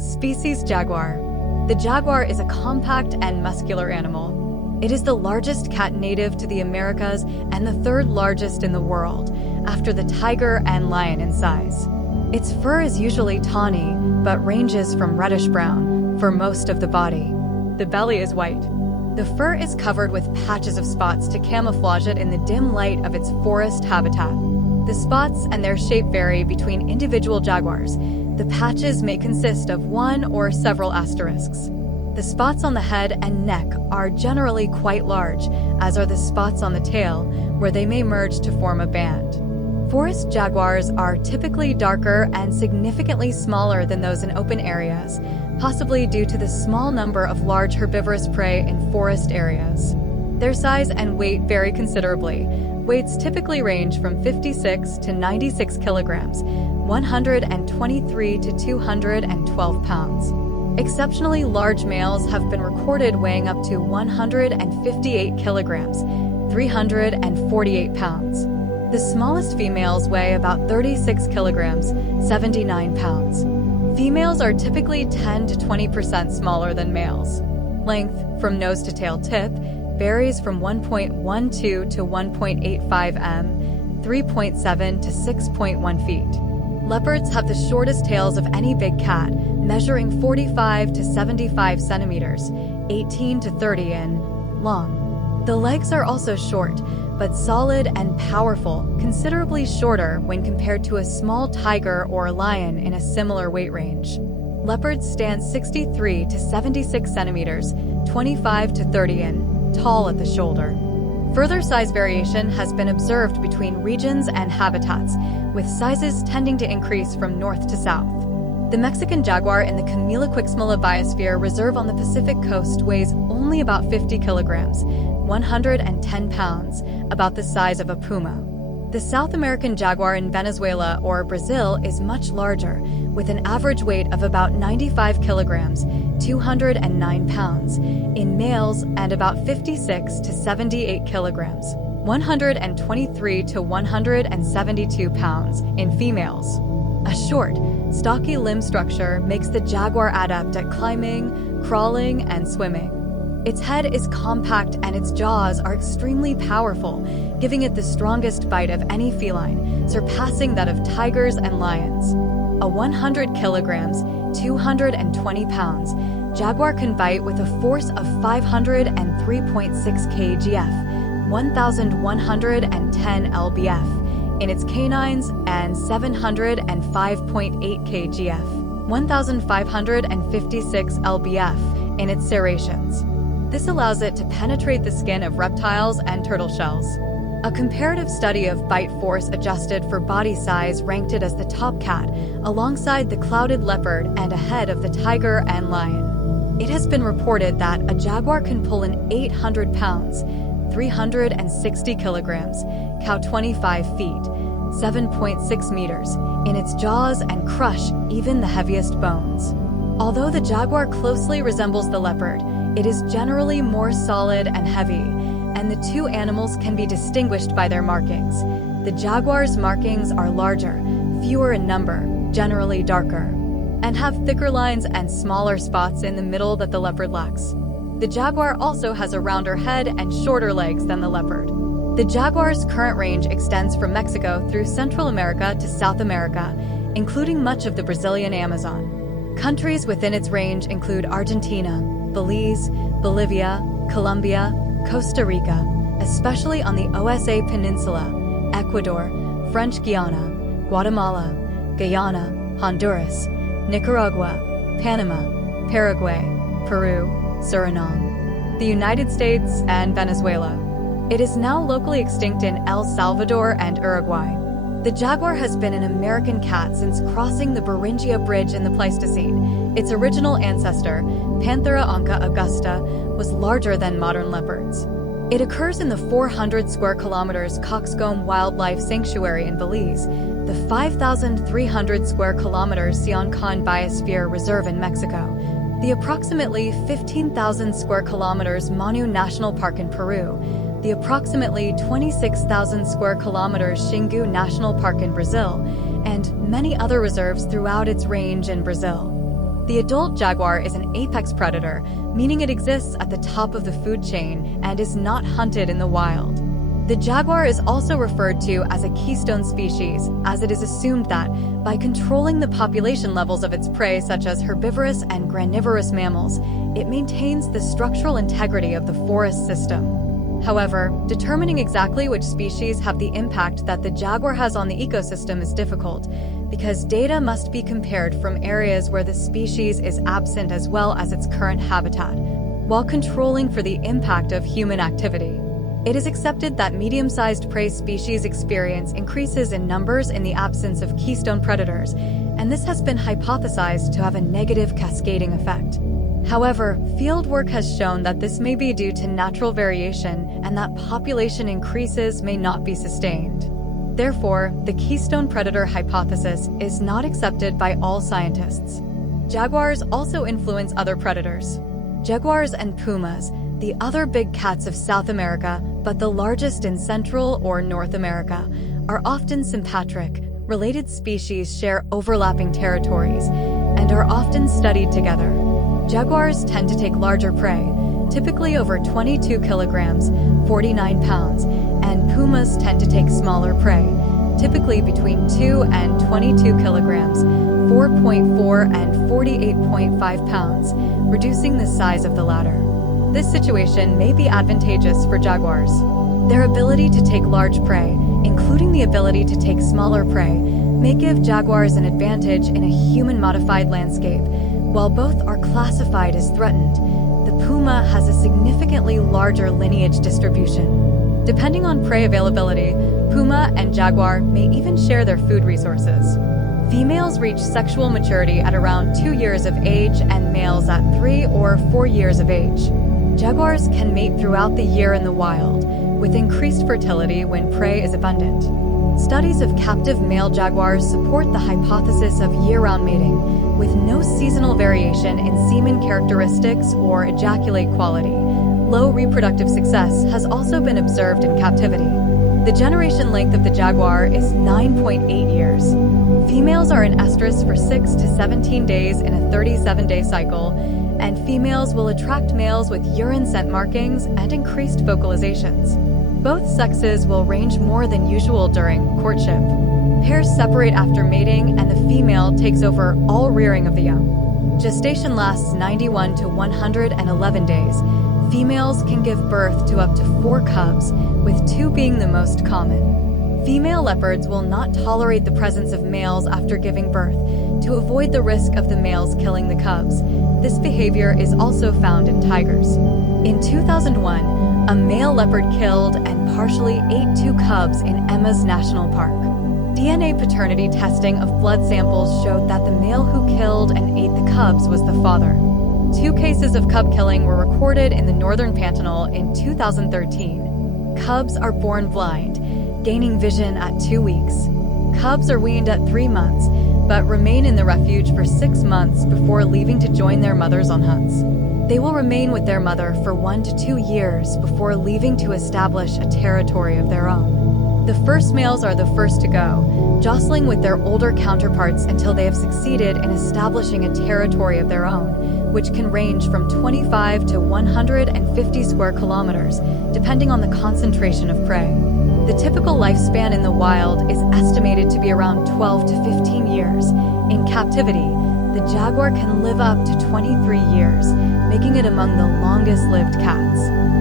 Species Jaguar. The jaguar is a compact and muscular animal. It is the largest cat native to the Americas and the third largest in the world, after the tiger and lion in size. Its fur is usually tawny, but ranges from reddish-brown for most of the body. The belly is white. The fur is covered with patches of spots to camouflage it in the dim light of its forest habitat. The spots and their shape vary between individual jaguars. The patches may consist of one or several asterisks. The spots on the head and neck are generally quite large, as are the spots on the tail, where they may merge to form a band. Forest jaguars are typically darker and significantly smaller than those in open areas, possibly due to the small number of large herbivorous prey in forest areas. Their size and weight vary considerably. Weights typically range from 56 to 96 kilograms, 123 to 212 pounds. Exceptionally large males have been recorded weighing up to 158 kilograms, 348 pounds. The smallest females weigh about 36 kilograms, 79 pounds. Females are typically 10 to 20% smaller than males. Length, from nose to tail tip, varies from 1.12 to 1.85 m, 3.7 to 6.1 feet. Leopards have the shortest tails of any big cat, measuring 45 to 75 centimeters, 18 to 30 in long. The legs are also short, but solid and powerful, considerably shorter when compared to a small tiger or lion in a similar weight range. Leopards stand 63 to 76 centimeters, 25 to 30 in, tall at the shoulder. Further size variation has been observed between regions and habitats, with sizes tending to increase from north to south. The Mexican jaguar in the Camila-Quixmala Biosphere Reserve on the Pacific coast weighs only about 50 kilograms, 110 pounds, about the size of a puma. The South American jaguar in Venezuela or Brazil is much larger, with an average weight of about 95 kilograms, 209 pounds, in males and about 56 to 78 kilograms, 123 to 172 pounds, in females. A short, stocky limb structure makes the jaguar adept at climbing, crawling, and swimming. Its head is compact and its jaws are extremely powerful, giving it the strongest bite of any feline, surpassing that of tigers and lions. A 100 kilograms, 220 pounds, jaguar can bite with a force of 503.6 kgf, 1,110 lbf, in its canines and 705.8 kgf, 1,556 lbf, in its serrations. This allows it to penetrate the skin of reptiles and turtle shells. A comparative study of bite force adjusted for body size ranked it as the top cat, alongside the clouded leopard and ahead of the tiger and lion. It has been reported that a jaguar can pull an 800 pounds, 360 kilograms, cow 25 feet, 7.6 meters, in its jaws and crush even the heaviest bones. Although the jaguar closely resembles the leopard, it is generally more solid and heavy, and the two animals can be distinguished by their markings. The jaguar's markings are larger, fewer in number, generally darker, and have thicker lines and smaller spots in the middle that the leopard lacks. The jaguar also has a rounder head and shorter legs than the leopard. The jaguar's current range extends from Mexico through Central America to South America, including much of the Brazilian Amazon. Countries within its range include Argentina, Belize, Bolivia, Colombia, Costa Rica, especially on the OSA Peninsula, Ecuador, French Guiana, Guatemala, Guyana, Honduras, Nicaragua, Panama, Paraguay, Peru, Suriname, the United States, and Venezuela. It is now locally extinct in El Salvador and Uruguay. The jaguar has been an American cat since crossing the Beringia Bridge in the Pleistocene. Its original ancestor, Panthera onca augusta, was larger than modern leopards. It occurs in the 400 square kilometers Coxcomb Wildlife Sanctuary in Belize, the 5,300 square kilometers Siancán Biosphere Reserve in Mexico, the approximately 15,000 square kilometers Manu National Park in Peru, the approximately 26,000 square kilometers Xingu National Park in Brazil, and many other reserves throughout its range in Brazil. The adult jaguar is an apex predator, meaning it exists at the top of the food chain and is not hunted in the wild. The jaguar is also referred to as a keystone species, as it is assumed that, by controlling the population levels of its prey such as herbivorous and granivorous mammals, it maintains the structural integrity of the forest system. However, determining exactly which species have the impact that the jaguar has on the ecosystem is difficult, because data must be compared from areas where the species is absent as well as its current habitat, while controlling for the impact of human activity. It is accepted that medium-sized prey species experience increases in numbers in the absence of keystone predators, and this has been hypothesized to have a negative cascading effect. However, fieldwork has shown that this may be due to natural variation and that population increases may not be sustained. Therefore, the keystone predator hypothesis is not accepted by all scientists. Jaguars also influence other predators. Jaguars and pumas, the other big cats of South America, but the largest in Central or North America, are often sympatric. Related species share overlapping territories and are often studied together. Jaguars tend to take larger prey, typically over 22 kilograms, 49 pounds, and pumas tend to take smaller prey, typically between 2 and 22 kilograms, 4.4 and 48.5 pounds, reducing the size of the latter. This situation may be advantageous for jaguars. Their ability to take large prey, including the ability to take smaller prey, may give jaguars an advantage in a human-modified landscape. While both are classified as threatened, the puma has a significantly larger lineage distribution. Depending on prey availability, puma and jaguar may even share their food resources. Females reach sexual maturity at around 2 years of age and males at 3 or 4 years of age. Jaguars can mate throughout the year in the wild, with increased fertility when prey is abundant. Studies of captive male jaguars support the hypothesis of year-round mating, with no seasonal variation in semen characteristics or ejaculate quality. Low reproductive success has also been observed in captivity. The generation length of the jaguar is 9.8 years. Females are in estrus for 6 to 17 days in a 37-day cycle, and females will attract males with urine scent markings and increased vocalizations. Both sexes will range more than usual during courtship. Pairs separate after mating, and the female takes over all rearing of the young. Gestation lasts 91 to 111 days. Females can give birth to up to 4 cubs, with 2 being the most common. Female leopards will not tolerate the presence of males after giving birth to avoid the risk of the males killing the cubs. This behavior is also found in tigers. In 2001, a male leopard killed and partially ate 2 cubs in Emma's National Park. DNA paternity testing of blood samples showed that the male who killed and ate the cubs was the father. 2 cases of cub killing were recorded in the northern Pantanal in 2013. Cubs are born blind, gaining vision at 2 weeks. Cubs are weaned at 3 months, but remain in the refuge for 6 months before leaving to join their mothers on hunts. They will remain with their mother for 1 to 2 years before leaving to establish a territory of their own. The first males are the first to go, jostling with their older counterparts until they have succeeded in establishing a territory of their own, which can range from 25 to 150 square kilometers, depending on the concentration of prey. The typical lifespan in the wild is estimated to be around 12 to 15 years. In captivity, the jaguar can live up to 23 years, making it among the longest-lived cats.